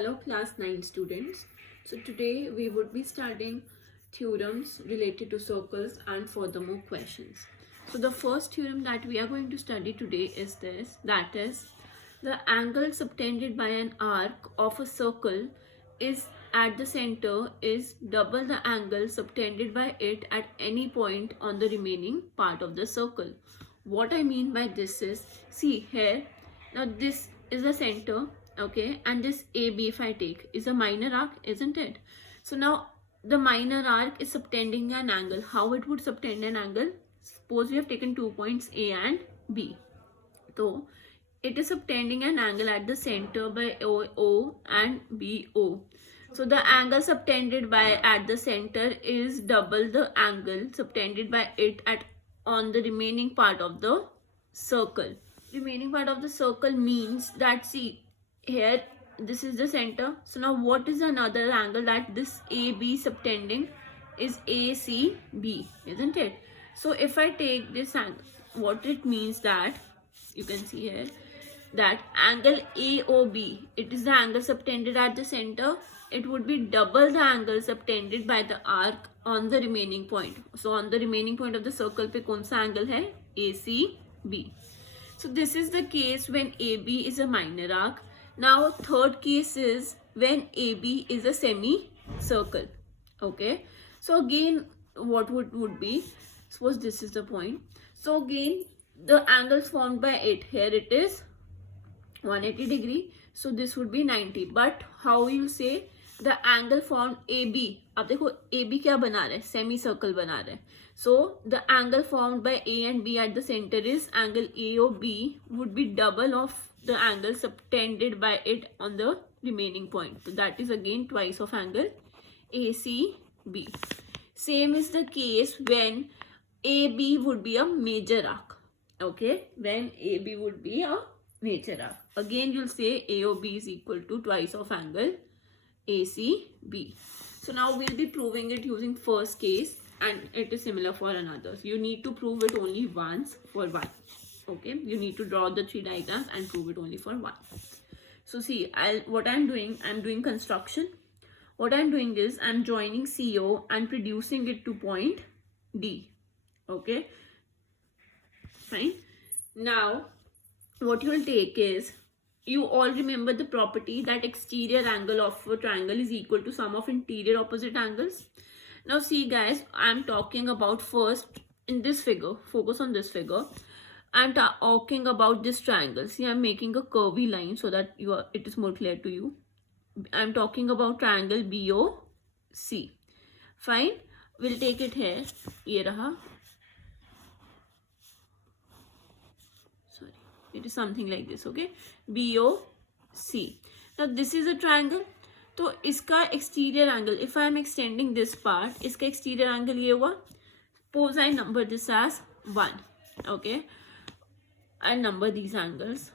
Hello class 9 students. So today we would be studying theorems related to circles and furthermore questions. So the first theorem that we are going to study today is this, that is the angle subtended by an arc of a circle is at the center is double the angle subtended by it at any point on the remaining part of the circle. What I mean by this is, see here, now this is the center, okay, and this AB if I take is a minor arc, isn't it? So now the minor arc is subtending an angle. How it would subtend an angle? Suppose we have taken 2 points A and B. So it is subtending an angle at the center by O and BO. So the angle subtended by at the center is double the angle subtended by it at on the remaining part of the circle. Remaining part of the circle means that, see here, this is the center. So now what is another angle that this AB subtending is ACB, isn't it? So if I take this angle, what it means that, you can see here, that angle AOB, it is the angle subtended at the center. It would be double the angle subtended by the arc on the remaining point. So on the remaining point of the circle पे कौन सा angle है? ACB. So this is the case when AB is a minor arc. Now third case is when AB is a semicircle. Okay. So again, what would be? Suppose this is the point. So again, the angles formed by it, here it is 180 degree. So this would be 90. But how you say the angle formed AB? अब देखो AB क्या बना रहा है? Semicircle बना रहा है. So the angle formed by A and B at the center is angle AOB would be double of the angle subtended by it on the remaining point. So that is again twice of angle ACB. Same is the case when AB would be a major arc. Okay, when AB would be a major arc. Again you'll say AOB is equal to twice of angle ACB. So now we'll be proving it using first case, and it is similar for another. You need to prove it only once for one. Okay, you need to draw the 3 diagrams and prove it only for one. So see, what I'm doing construction. What I'm doing is I'm joining CO and producing it to point D. Okay, fine. Now what you will take is, you all remember the property that exterior angle of a triangle is equal to sum of interior opposite angles. Now see guys, I'm talking about first in this figure, focus on this figure. I'm talking about this triangle. See, I'm making a curvy line so that it is more clear to you. I'm talking about triangle BOC. Fine, we'll take it here. ये रहा. Sorry, it is something like this. Okay, BOC. Now this is a triangle. तो इसका exterior angle, if I am extending this part, इसका exterior angle ये हुआ. Suppose I number this as 1. Okay, I number these angles.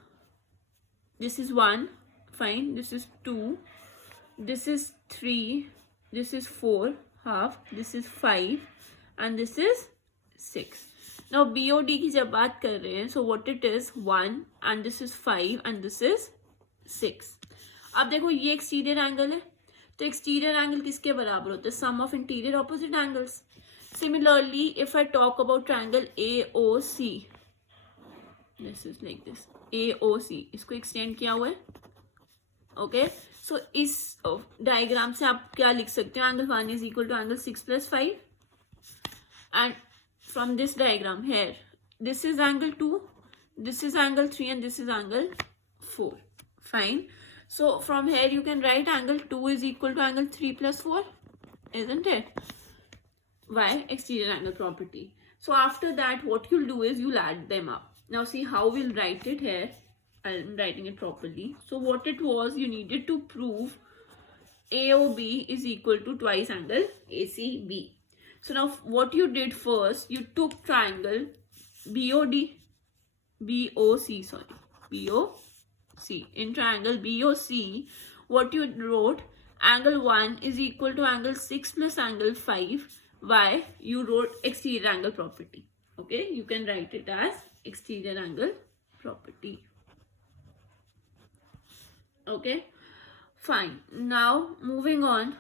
This is 1, fine. This is 2. This is 3. This is 4 half. This is 5, and this is 6. Now BOD की जब बात कर रहे हैं, so what it is 1, and this is 5, and this is 6. अब देखो ये exterior angle है, तो एक्सटीरियर एंगल किसके बराबर होता है? Sum of interior opposite angles. Similarly if I talk about triangle AOC, this is like this AOC, इसको एक्सटेंड किया हुआ है. ओके, सो इस डायग्राम से आप क्या लिख सकते हो? Angle 1 is equal to angle 6 + 5, and from this diagram here this is angle 2, this is angle 3, and this is angle 4. Fine. So from here you can write angle 2 is equal to angle 3 + 4, isn't it? Why? Exterior angle property. So after that what you'll do is you'll add them up. Now see how we'll write it here. I'm writing it properly. So what it was, you needed to prove AOB is equal to twice angle ACB. So now what you did first, you took triangle BOC. In triangle BOC, what you wrote, angle 1 is equal to angle 6 plus angle 5. Why? You wrote exterior angle property. Okay, you can write it as exterior angle property. Okay, Fine. Now moving on.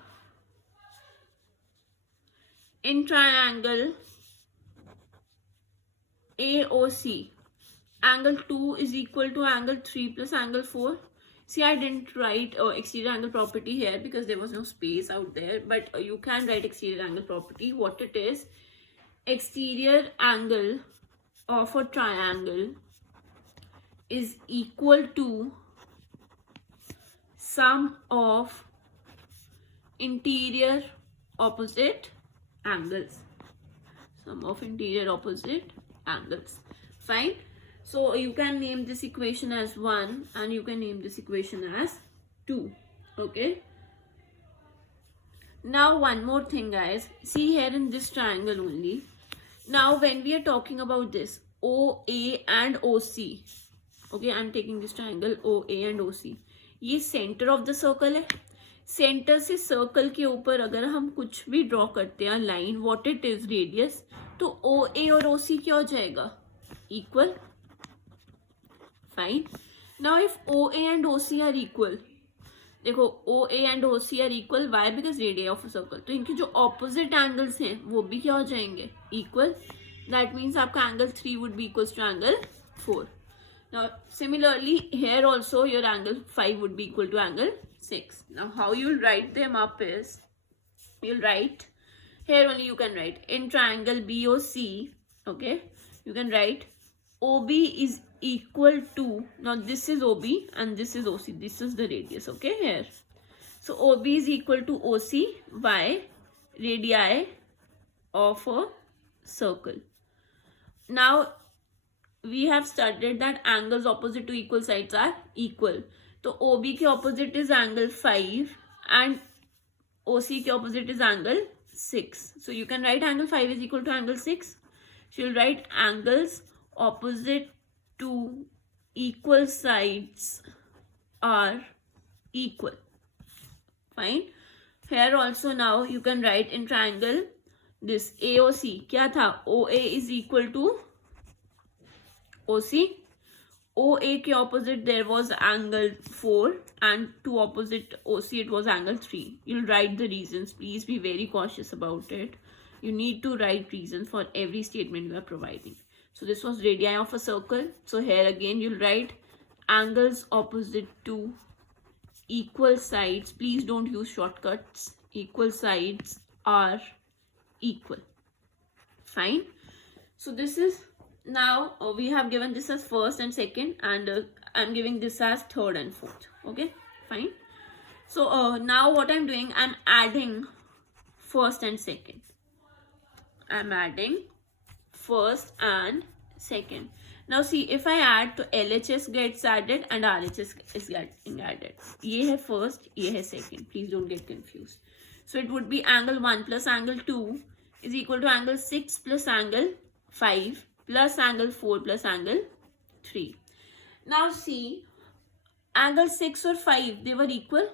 In triangle AOC, angle 2 is equal to angle 3 plus angle 4. See, I didn't write exterior angle property here because there was no space out there, but you can write exterior angle property. What it is, exterior angle of a triangle is equal to sum of interior opposite angles. Sum of interior opposite angles. Fine. So you can name this equation as 1 and you can name this equation as 2. Okay. Now one more thing, guys. See here in this triangle only. Now when we are talking about this OA and OC. Okay, I'm taking this triangle OA and OC. ये center of the circle है. Centre से circle के ऊपर अगर हम कुछ भी draw करते हैं line, what it is radius, तो ओ ए और ओ सी क्या हो जाएगा, equal. Fine. Now if O A and O C are equal, देखो O A and O C are equal, why, because radius of a circle, तो इनके जो opposite angles हैं वो भी क्या हो जाएंगे, इक्वल. दैट मीन्स आपका angle 3 would be equal to angle 4. Now similarly here also your angle 5 would be equal to angle 6. Now how you'll write them up is, you'll write here only, you can write in triangle BOC, okay, you can write OB is equal to, now this is OB and this is OC, this is the radius, okay, here. So OB is equal to OC by radii of a circle. Now we have studied that angles opposite to equal sides are equal. तो OB के opposite is angle 5 and OC के opposite is angle 6. So you can write angle 5 is equal to angle 6. So you'll write angles opposite to equal sides are equal. Fine. Here also now you can write in triangle this AOC क्या था, OA is equal to OC. OA के opposite there was angle 4 and to opposite OC it was angle 3. You'll write the reasons. Please be very cautious about it. You need to write reasons for every statement you are providing. So this was radii of a circle. So here again you'll write angles opposite to equal sides. Please don't use shortcuts. Equal sides are equal. Fine. So this is, now we have given this as first and second, and I'm giving this as third and fourth. Okay, fine. So now what I'm doing, I'm adding first and second. I'm adding first and second. Now see, if I add, to LHS gets added and RHS is getting added. ये है first, ये है second. Please don't get confused. So it would be angle 1 plus angle 2 is equal to angle 6 plus angle 5 plus angle 4 plus angle 3. Now see, angle 6 or 5, they were equal,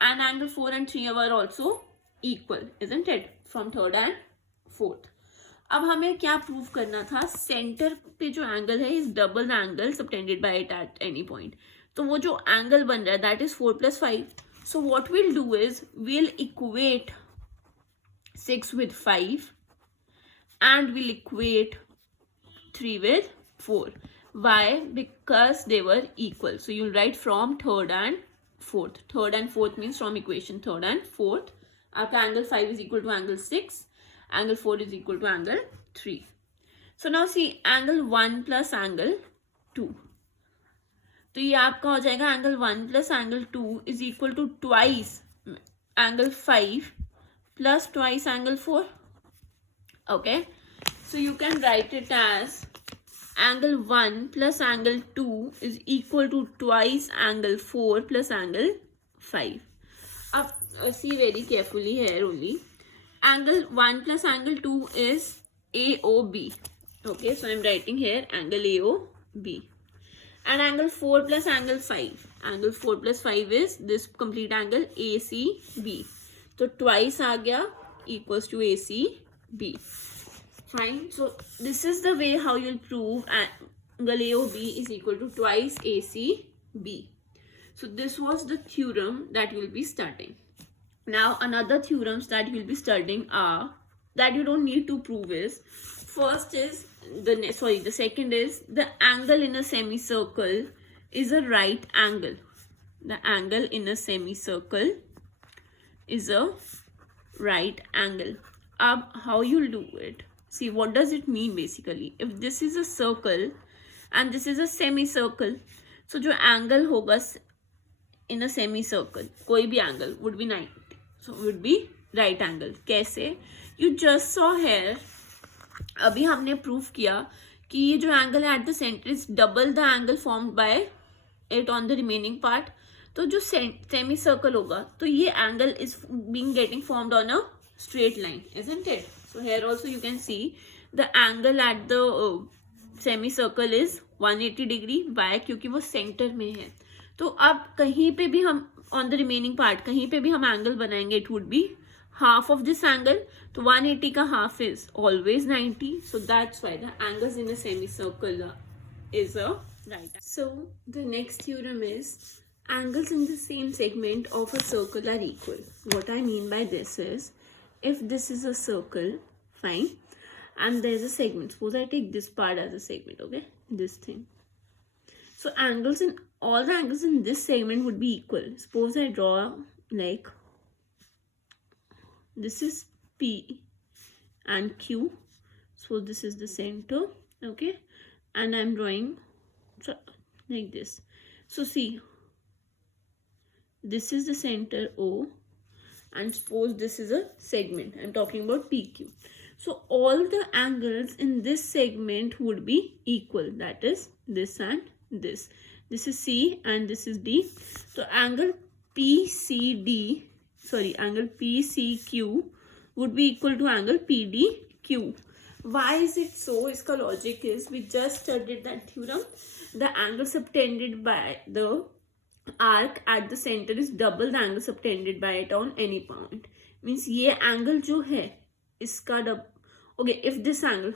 and angle 4 and 3 were also equal, isn't it, from third and fourth. अब हमें क्या prove करना था, centre पे जो angle है is double angle subtended bye it at any point. तो वो जो एंगल बन रहा है that is 4 plus 5. So what will do is we'll equate 6 with 5 and we'll equate 3 with 4. Why? Because they were equal. So you'll write from third and fourth. Third and fourth means from equation third and fourth. After angle 5 is equal to angle 6. Angle 4 is equal to angle 3. So now see, angle 1 plus angle 2. तो ये आपका हो जाएगा angle 1 plus angle 2 is equal to twice angle 5 plus twice angle 4. Okay. So you can write it as angle 1 plus angle 2 is equal to twice angle 4 plus angle 5. Up, see very carefully here only. Angle 1 plus angle 2 is AOB. Okay, so I'm writing here angle AOB. And angle 4 plus angle 5. Angle 4 plus 5 is this complete angle ACB. So twice आ गया equals to ACB. Fine. So this is the way how you'll prove angle AOB is equal to twice ACB. So this was the theorem that we'll be studying. Now another theorems that we'll be studying are that you don't need to prove is, first is the second is the angle in a semicircle is a right angle. The angle in a semicircle is a right angle. How you'll do it? See, what does it mean basically? If this is a circle and this is a semicircle, so जो angle होगा in a semicircle, कोई भी angle would be 90. So would be right angle. कैसे? You just saw here, अभी हमने prove किया कि ये जो angle है at the center is double the angle formed by it on the remaining part. तो जो semicircle होगा, तो ये angle is being getting formed on a straight line, isn't it? So here also you can see the angle at the semicircle is 180 degree. Why? क्योंकि वो center में है. तो अब कहीं पे भी हम on the remaining part कहीं पे भी हम angle बनाएंगे, it would be half of this angle. तो 180 का half is always 90. So that's why the angles in a semicircle is a right. So the next theorem is angles in the same segment of a circle are equal. What I mean by this is, if this is a circle, fine, and there's a segment. Suppose I take this part as a segment, okay? This thing. So all the angles in this segment would be equal. Suppose I draw like this is P and Q. So this is the center, okay? And I'm drawing like this. So see, this is the center O, and suppose this is a segment. I'm talking about PQ. So all the angles in this segment would be equal. That is this and this. This is C and this is D. So angle PCQ would be equal to angle PDQ. Why is it so? Iska logic is, we just studied that theorem. The angle subtended by the arc at the center is double the angle subtended by it on any point. Means ये angle जो है इसका double. Okay, if this angle,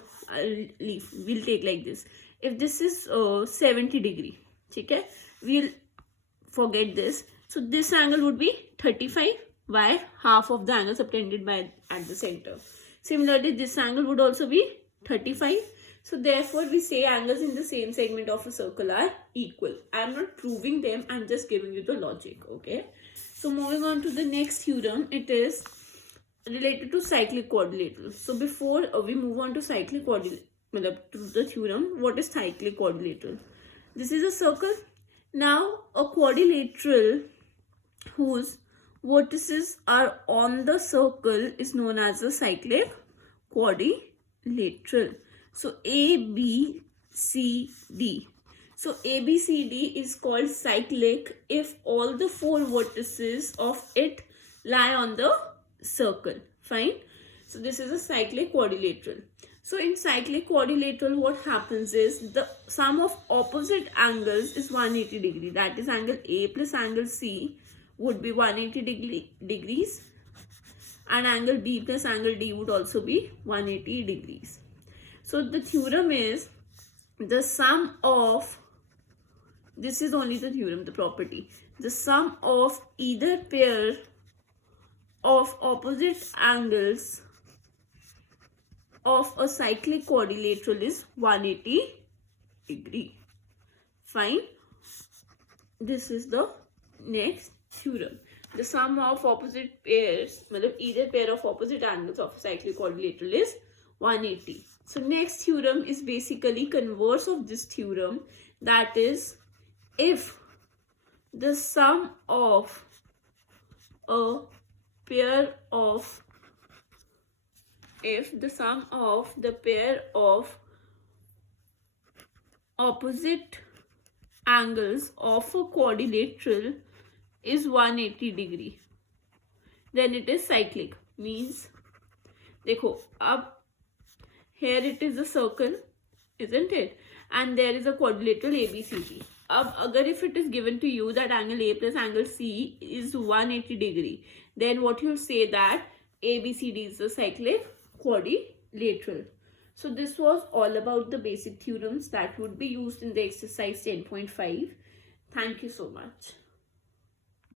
we'll take like this. If this is 70 degree, okay, we'll forget this. So this angle would be 35. Why? Half of the angle subtended by at the center. Similarly, this angle would also be 35. So therefore, we say angles in the same segment of a circle are equal. I am not proving them. I am just giving you the logic. Okay. So moving on to the next theorem, it is related to cyclic quadrilateral. So before we move on to cyclic quadrilateral, to the theorem, what is cyclic quadrilateral? This is a circle. Now a quadrilateral whose vertices are on the circle is known as a cyclic quadrilateral. So A, B, C, D. So A, B, C, D is called cyclic if all the four vertices of it lie on the circle. Fine. So this is a cyclic quadrilateral. So in cyclic quadrilateral, what happens is the sum of opposite angles is 180 degree. That is angle A plus angle C would be 180 degrees, and angle B plus angle D would also be 180 degrees. So the theorem is the sum of, this is only the theorem, the property, the sum of either pair of opposite angles of a cyclic quadrilateral is 180 degree. Fine. This is the next theorem. The sum of opposite pairs, either pair of opposite angles of a cyclic quadrilateral is 180. So next theorem is basically converse of this theorem. That is, if the sum of a pair of the pair of opposite angles of a quadrilateral is 180 degree, then it is cyclic. Means, देखो अब here it is a circle, isn't it? And there is a quadrilateral ABCD. अब अगर if it is given to you that angle A plus angle C is 180 degree, then what you'll say that ABCD is a cyclic quadrilateral. So this was all about the basic theorems that would be used in the exercise 10.5. Thank you so much.